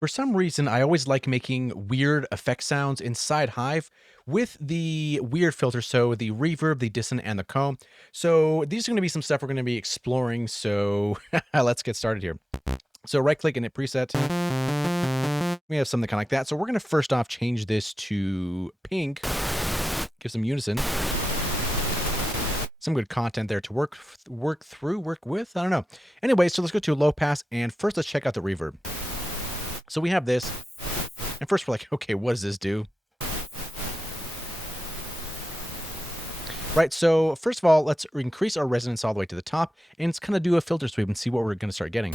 For some reason, I always like making weird effect sounds inside Hive with the weird filter, so the reverb, the dissonant, and the comb. So these are going to be some stuff we're going to be exploring, so let's get started here. So right-click and hit preset. We have something kind of like that. So we're going to first off change this to pink, give some unison. Some good content there to work with. I don't know. Anyway, so let's go to low pass, and first let's check out the reverb. So we have this, and first we're like, okay, what does this do? Right, so first of all, let's increase our resonance all the way to the top, and let's kind of do a filter sweep and see what we're going to start getting.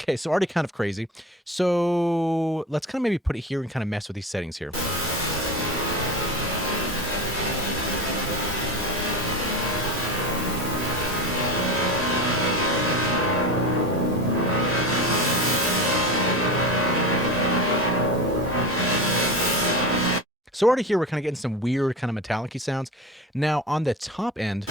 Okay, so already kind of crazy. So let's kind of maybe put it here and kind of mess with these settings here. So already here, we're kind of getting some weird kind of metallic-y sounds. Now on the top end,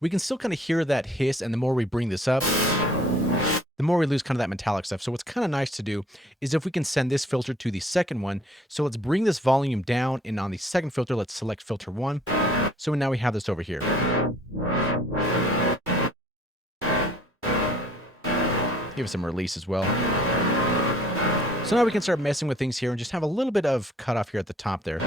we can still kind of hear that hiss, and the more we bring this up, the more we lose kind of that metallic stuff. So what's kind of nice to do is if we can send this filter to the second one. So let's bring this volume down, and on the second filter, let's select filter 1. So now we have this over here. Give it some release as well. So now we can start messing with things here and just have a little bit of cutoff here at the top there.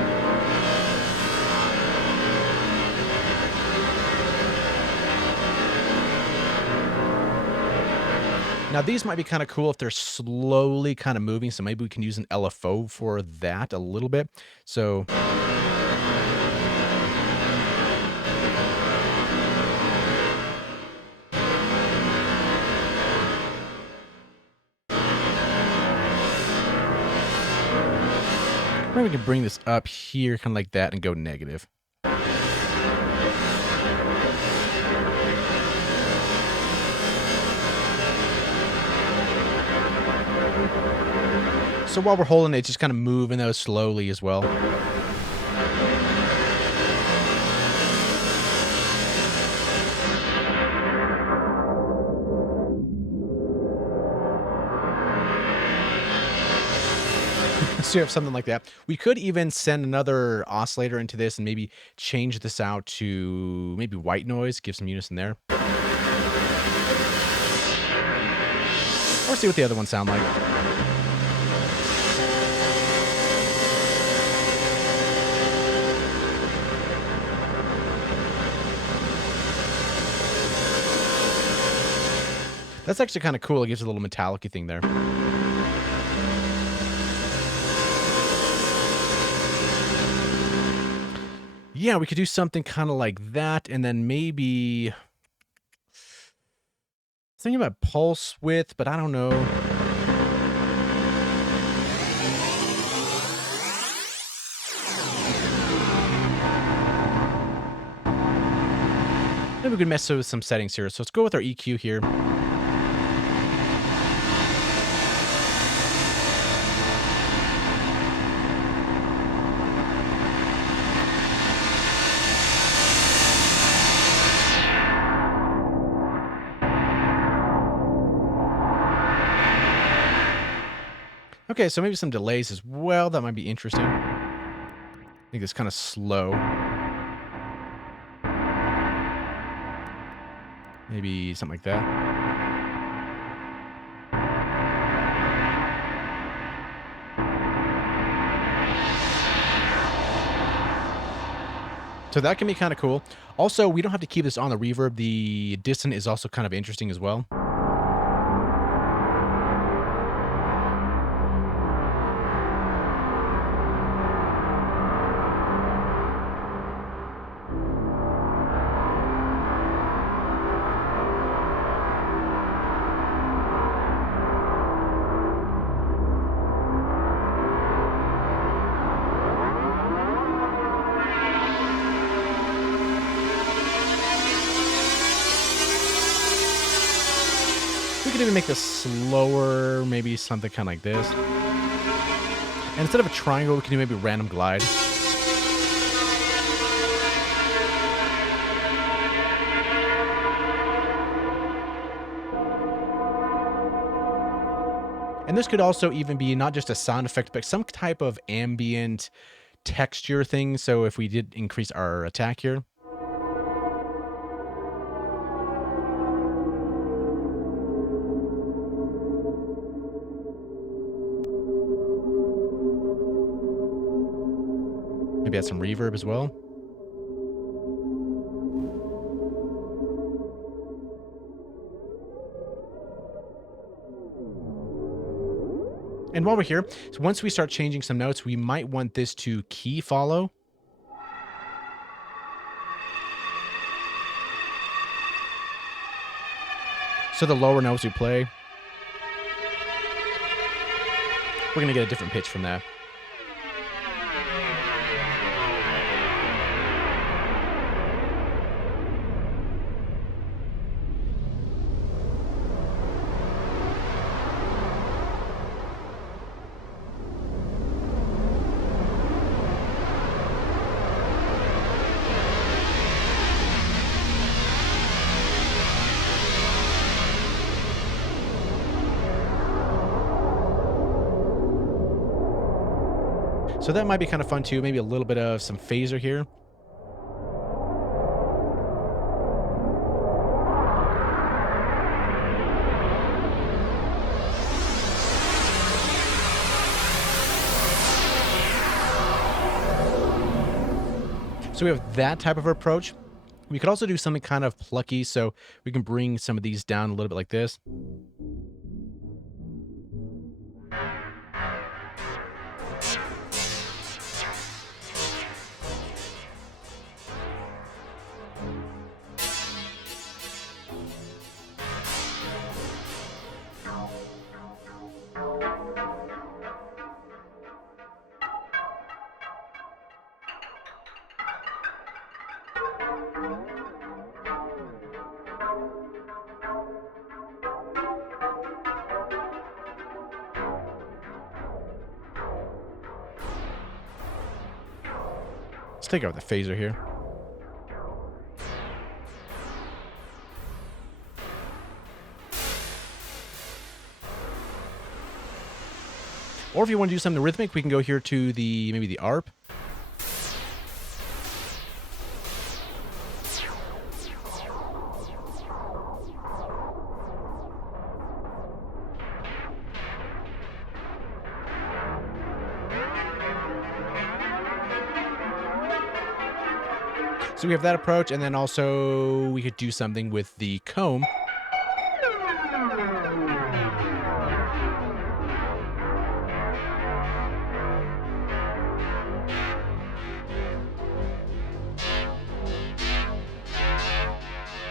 Now these might be kind of cool if they're slowly kind of moving, so maybe we can use an LFO for that a little bit. So maybe we can bring this up here kind of like that and go negative. So while we're holding it, just kind of moving those slowly as well. So you have something like that. We could even send another oscillator into this and maybe change this out to maybe white noise, give some unison there. Or see what the other ones sound like. That's actually kind of cool. It gives a little metallic-y thing there. Yeah, we could do something kind of like that, and then maybe thinking about pulse width, but I don't know. Maybe we could mess with some settings here. So let's go with our EQ here. Okay, so maybe some delays as well. That might be interesting. I think it's kind of slow. Maybe something like that. So that can be kind of cool. Also, we don't have to keep this on the reverb. The dissonant is also kind of interesting as well. We could even make this slower, maybe something kind of like this. And instead of a triangle, we can do maybe a random glide. And this could also even be not just a sound effect, but some type of ambient texture thing. So if we did increase our attack here. Maybe add some reverb as well. And while we're here, so once we start changing some notes, we might want this to key follow. So the lower notes we play, we're going to get a different pitch from that. So that might be kind of fun too. Maybe a little bit of some phaser here. So we have that type of approach. We could also do something kind of plucky, so we can bring some of these down a little bit like this. Let's take out the phaser here. Or if you want to do something rhythmic, we can go here to the maybe the ARP. So we have that approach, and then also we could do something with the comb.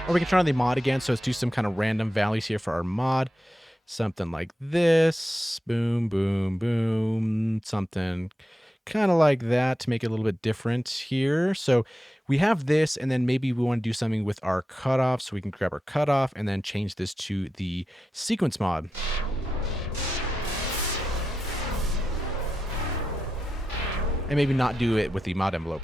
Or we can turn on the mod again, so let's do some kind of random values here for our mod. Something like this. Boom, boom, boom. Something kind of like that to make it a little bit different here. So we have this, and then maybe we want to do something with our cutoff. So we can grab our cutoff and then change this to the sequence mod. And maybe not do it with the mod envelope.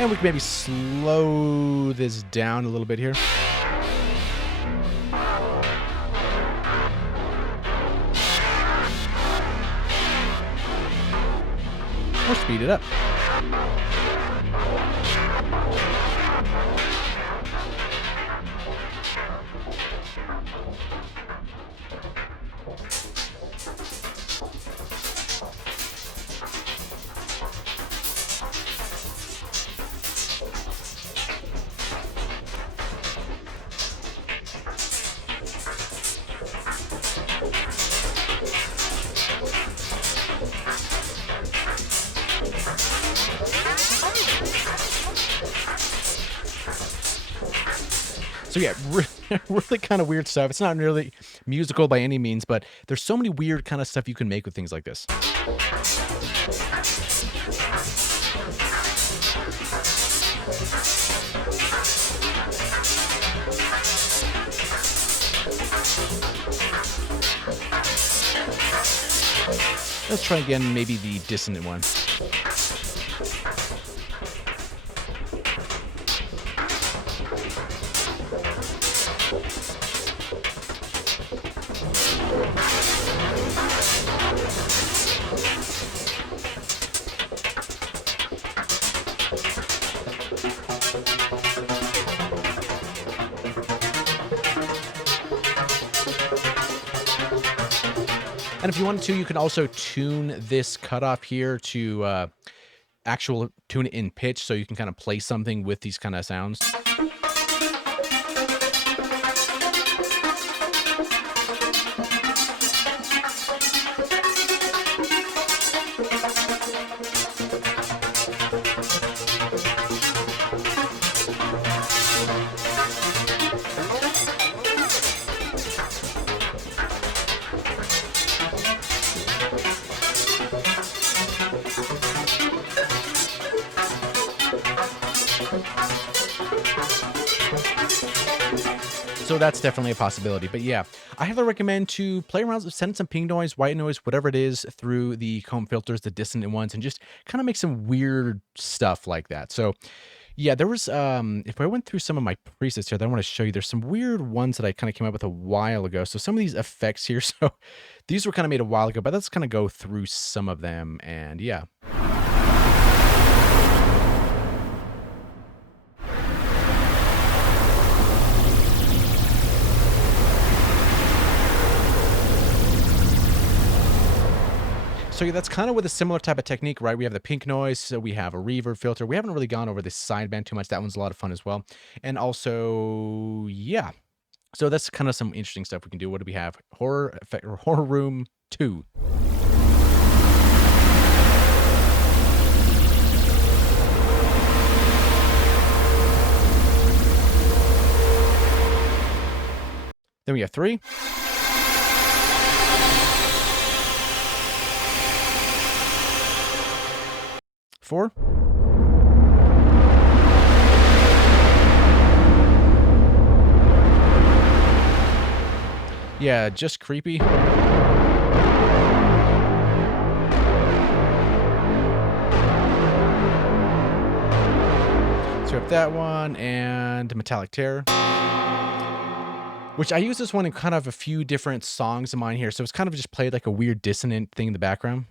And we can maybe slow this down a little bit here. Or speed it up. So yeah, really kind of weird stuff. It's not really musical by any means, but there's so many weird kind of stuff you can make with things like this. Let's try again, maybe the dissonant one. And if you wanted to, you can also tune this cutoff here to actual tune it in pitch, so you can kind of play something with these kind of sounds. So that's definitely a possibility. But yeah, I highly recommend to play around, send some ping noise, white noise, whatever it is, through the comb filters, the dissonant ones, and just kind of make some weird stuff like that. So yeah, there was if I went through some of my presets here that I want to show you, there's some weird ones that I kind of came up with a while ago. So some of these effects here, so these were kind of made a while ago, but let's kind of go through some of them. And yeah. So yeah, that's kind of with a similar type of technique, right? We have the pink noise, so we have a reverb filter. We haven't really gone over the sideband too much. That one's a lot of fun as well. And also, yeah. So that's kind of some interesting stuff we can do. What do we have? Horror effect or Horror Room 2. Then we have 3. 4. Yeah, just creepy. So we have that one and Metallic Terror, which I use this one in kind of a few different songs of mine here. So it's kind of just played like a weird dissonant thing in the background.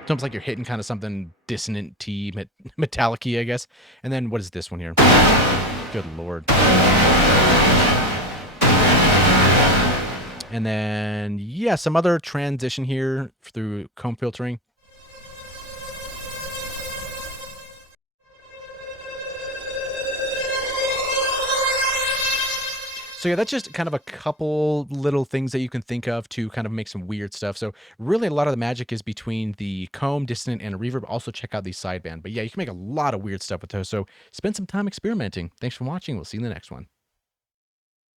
It's almost like you're hitting kind of something dissonant-y, metallic-y, I guess. And then what is this one here? Good Lord. And then, yeah, some other transition here through comb filtering. So yeah, that's just kind of a couple little things that you can think of to kind of make some weird stuff. So really a lot of the magic is between the comb, dissonant, and reverb. Also check out the sideband. But yeah, you can make a lot of weird stuff with those. So spend some time experimenting. Thanks for watching. We'll see you in the next one.